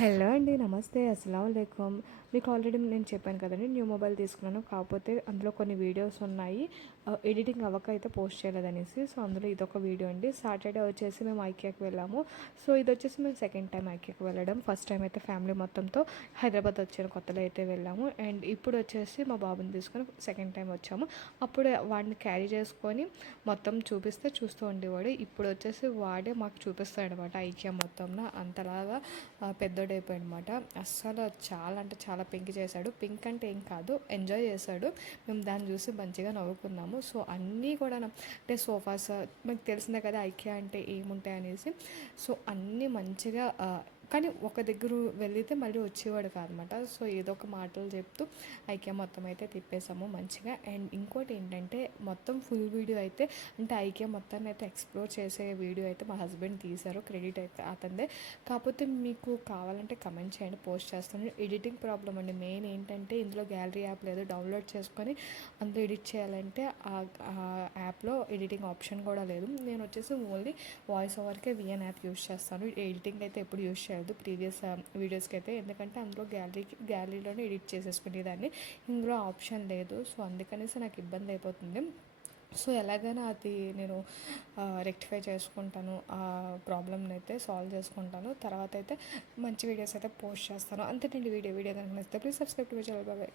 Hello అండి. నమస్తే. అస్సలాముఅలైకుం. మీకు ఆల్రెడీ నేను చెప్పాను కదండీ! న్యూ మొబైల్ తీసుకున్నాను. కాకపోతే అందులో కొన్ని వీడియోస్ ఉన్నాయి. ఎడిటింగ్ అవ్వక అయితే పోస్ట్ చేయలేదనేసి. సో, అందులో ఇదొక వీడియో అండి. సాటర్డే వచ్చేసి మేము ఐకియాకి వెళ్ళాము. సో, ఇదొచ్చేసి మేము సెకండ్ టైం ఐకియాకి వెళ్ళడం. ఫస్ట్ టైం అయితే ఫ్యామిలీ మొత్తంతో హైదరాబాద్ వచ్చిన కొత్తలో అయితే వెళ్ళాము. అండ్ ఇప్పుడు వచ్చేసి మా బాబుని తీసుకొని సెకండ్ టైం వచ్చాము. అప్పుడు వాడిని క్యారీ చేసుకొని మొత్తం చూపిస్తే చూస్తూ ఉండేవాడు. ఇప్పుడు వచ్చేసి వాడే మాకు చూపిస్తాడనమాట ఐకియా మొత్తంలో. అంతలాగా పెద్దోడైపోయాడు అనమాట. అస్సలు చాలా అంటే చాలా పింక్ చేశాడు. పింక్ అంటే ఏం కాదు, ఎంజాయ్ చేశాడు. మేము దాన్ని చూసి మంచిగా నవ్వుకున్నాము. సో అన్నీ కూడా అంటే సోఫాస్ మీకు తెలిసిందే కదా ఐకియా అంటే ఏముంటాయి అనేసి. సో అన్నీ మంచిగా కానీ ఒక దగ్గర వెళితే మళ్ళీ వచ్చేవాడు కాదనమాట. సో ఏదో ఒక మాటలు చెప్తూ ఐకియా మొత్తం అయితే తిప్పేసాము మంచిగా. అండ్ ఇంకోటి ఏంటంటే మొత్తం ఫుల్ వీడియో అయితే అంటే ఐకియా మొత్తాన్ని అయితే ఎక్స్ప్లోర్ చేసే వీడియో అయితే మా హస్బెండ్ తీశారు. క్రెడిట్ అయితే అతనిదే. కాకపోతే మీకు కావాలంటే కమెంట్ చేయండి, పోస్ట్ చేస్తాను. ఎడిటింగ్ ప్రాబ్లం అండి మెయిన్ ఏంటంటే ఇందులో గ్యాలరీ యాప్ లేదు. డౌన్లోడ్ చేసుకొని అందులో ఎడిట్ చేయాలంటే ఆ యాప్లో ఎడిటింగ్ ఆప్షన్ కూడా లేదు. నేను వచ్చేసి ఓన్లీ వాయిస్ ఓవర్కే విఎన్ యాప్ యూస్ చేస్తాను. ఎడిటింగ్ అయితే ఎప్పుడు యూస్ చేయలేదు ప్రీవియస్ వీడియోస్కి అయితే. ఎందుకంటే అందులో గ్యాలరీలోనే ఎడిట్ చేసేసుకునేదాన్ని. ఇందులో ఆప్షన్ లేదు. సో అందుకనేసి నాకు ఇబ్బంది అయిపోతుంది. సో ఎలాగైనా అది నేను రెక్టిఫై చేసుకుంటాను. ఆ ప్రాబ్లమ్ని అయితే సాల్వ్ చేసుకుంటాను. తర్వాత అయితే మంచి వీడియోస్ అయితే పోస్ట్ చేస్తాను. అంతేనండి. వీడియో కనుక నచ్చితే please subscribe to my channel. Bye.